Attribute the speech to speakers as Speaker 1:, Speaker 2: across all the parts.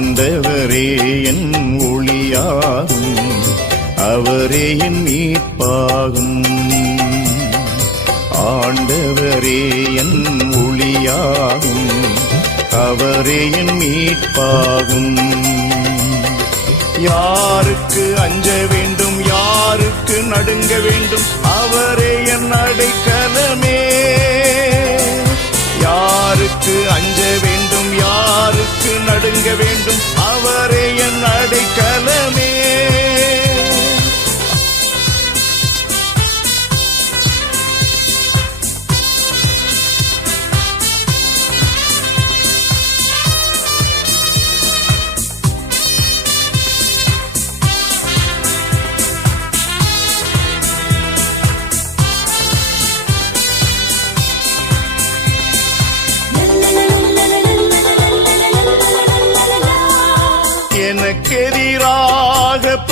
Speaker 1: ஆண்டவரே என் ஒளியாகும். அவரே என் மீட்பாகும். ஆண்டவரே என் ஒளியாகும். அவரே என் மீட்பாகும். யாருக்கு அஞ்ச வேண்டும் யாருக்கு நடுங்க வேண்டும் அவரே என் அடைக்கலமே. யாருக்கு அஞ்ச வேண்டும் யாருக்கு நடுங்க வேண்டும்? அவரே என் அடைக்கல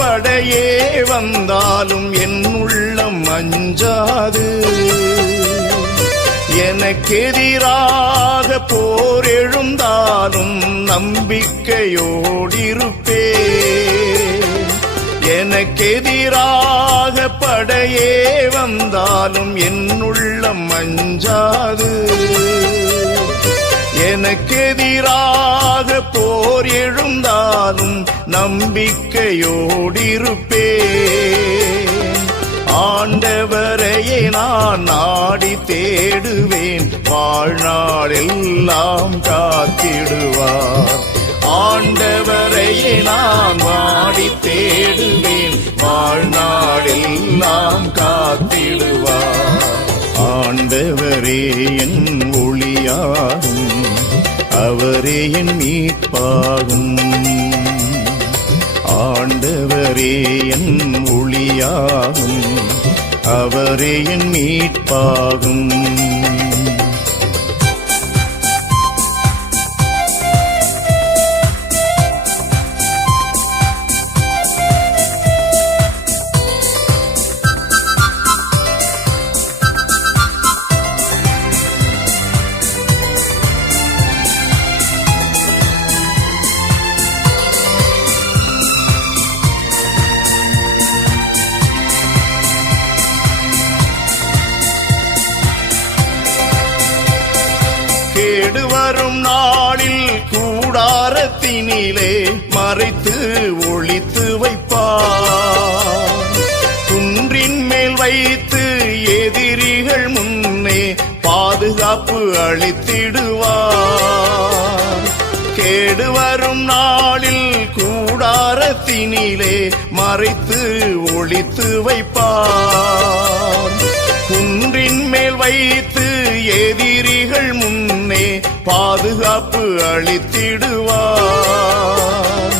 Speaker 1: படையே வந்தாலும் என் உள்ளம் அஞ்சாது. எனக்கெதிராக போர் எழுந்தாலும் நம்பிக்கையோடிருப்பே. எனக்கெதிராக படையே வந்தாலும் என் உள்ளம் அஞ்சாது. எனக்கெதிராக போர் எழுந்தாலும் நம்பிக்கையோடிருப்பே. ஆண்டவரையே நான் நாடி தேடுவேன். வாழ்நாள் எல்லாம் காத்திடுவார். ஆண்டவரையே நான் நாடி தேடுவேன். வாழ்நாளெல்லாம் காத்திடுவார். ஆண்டவரே என் ஒளியாகும். அவரே என் மீட்பாகும். ஆண்டவரே என் ஒளியாகும். அவரே என் மீட்பாகும். கெடுவரும் நாளில் கூடாரத்தினிலே மறைத்து ஒழித்து வைப்பார். குன்றின் மேல் வைத்து எதிரிகள் முன்னே பாதுகாப்பு அளித்திடுவார். கேடுவரும் நாளில் கூடாரத்தினிலே மறைத்து ஒழித்து வைப்பார். குன்றின் வைத்து எதிரிகள் முன்னே பாதுகாப்பு அளித்திடுவார்.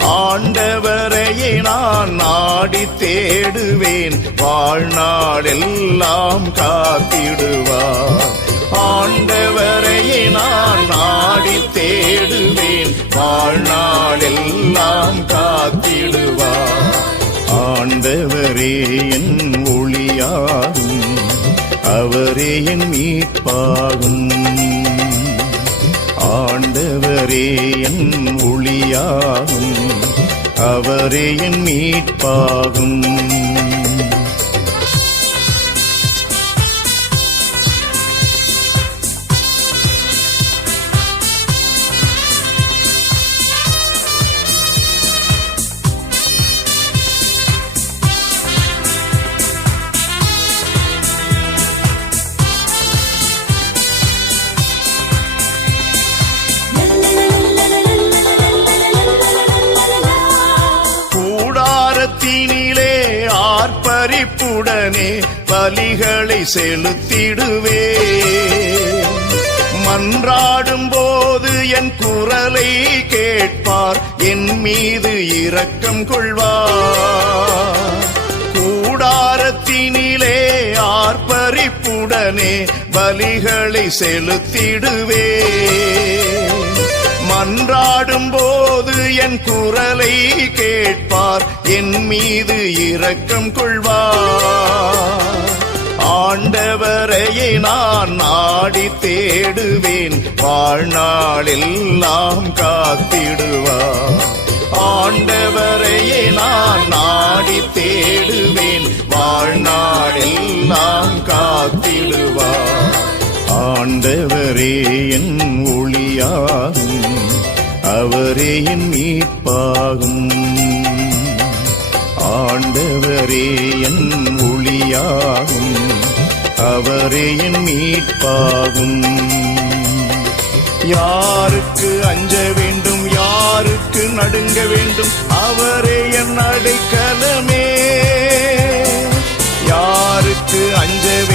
Speaker 1: ஆண்டவரையே நான் நாடி தேடுவேன். வாழ்நாளெல்லாம் காத்திடுவார். ஆண்டவரையே நான் நாடி தேடுவேன். வாழ்நாளெல்லாம் காத்திடுவார். ஆண்டவரே என் ஒளியாகும் அவரே என் மீட்பாகும். ஆண்டவரே என் ஒளியாகும். அவரே என் மீட்பாகும். பலிகளை செலுத்திடுவே. மன்றாடும் போது என் குரலை கேட்பார் என் மீது இரக்கம் கொள்வார். கூடாரத்தினிலே ஆர்ப்பரிப்புடனே பலிகளை செலுத்திடுவே. மன்றாடும் போது என் குரலை கேட்பார். என் மீது இரக்கம் கொள்வார். ஆண்டவரையை நான் நாடி தேடுவேன். வாழ்நாளெல்லாம் காத்திடுவார். ஆண்டவரையே நான் நாடி தேடுவேன். வாழ்நாளெல்லாம் காத்திடுவார். ஆண்டவரே என் ஒளியாகும். அவரே என் மீட்பாகும். ஆண்டவரே என் ஒளியாகும். அவரே என் மீட்பாகும். யாருக்கு அஞ்ச வேண்டும் யாருக்கு நடுங்க வேண்டும் அவரே என் அடைக்கலமே. யாருக்கு அஞ்ச வேண்டும்